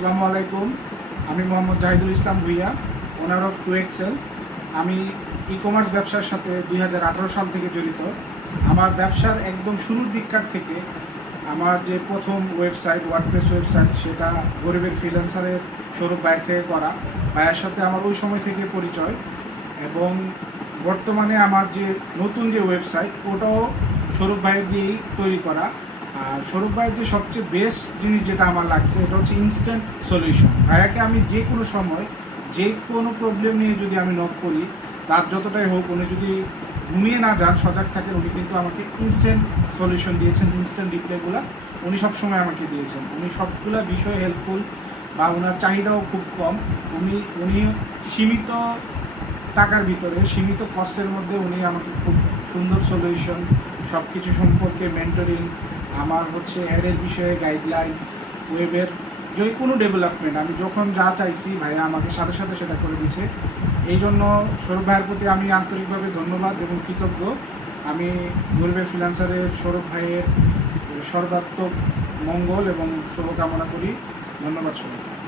আসসালামু আলাইকুম। আমি Mohammad Zahidul Islam Bhuiyan owner of to Excel আমি ই কমার্স ব্যবসার সাথে দুই হাজার আঠেরো সাল থেকে জড়িত। আমার ব্যবসার একদম শুরুর দিককার থেকে আমার যে প্রথম ওয়েবসাইট ওয়ার্ডপ্রেস ওয়েবসাইট সেটা গরিবের ফ্রিল্যান্সারের স্বরূপ ভাইয়ের থেকে করা। ভাইয়ের সাথে আমার ওই সময় থেকে পরিচয়। এবং বর্তমানে আমার যে নতুন যে ওয়েবসাইট ওটাও স্বরূপ ভাইয়ের দিয়েই তৈরি করা। আর স্বরূপ ভাইয়ের যে সবচেয়ে বেস্ট জিনিস যেটা আমার লাগছে, এটা হচ্ছে ইনস্ট্যান্ট সলিউশন ভাইয়াকে আমি যে কোনো সময় যে কোনো প্রবলেম নিয়ে যদি আমি নক করি, রাত যতটাই হোক, উনি যদি ঘুমিয়ে না যান, সজাগ থাকেন, উনি কিন্তু আমাকে ইনস্ট্যান্ট সলিউশন দিয়েছেন ইনস্ট্যান্ট রিপ্লাইগুলো উনি সবসময় আমাকে দিয়েছেন। উনি সবগুলা বিষয়ে হেল্পফুল বা ওনার চাহিদাও খুব কম। উনি উনি সীমিত টাকার ভিতরে, সীমিত কষ্টের মধ্যে উনি আমাকে খুব সুন্দর সলিউশন সব কিছু সম্পর্কে মেন্টরিং আমার হচ্ছে অ্যাডের বিষয়ে গাইডলাইন ওয়েবের যে কোনো ডেভেলপমেন্ট আমি যখন যা চাইছি ভাইয়া আমাকে সাথে সাথে সেটা করে দিচ্ছে। এই জন্য সৌরভ ভাইয়ের প্রতি আমি আন্তরিকভাবে ধন্যবাদ এবং কৃতজ্ঞ। আমি গরিবের ফ্রিল্যান্সারের সৌরভ ভাইয়ের সর্বাত্মক মঙ্গল এবং শুভকামনা করি। ধন্যবাদ সবাইকে।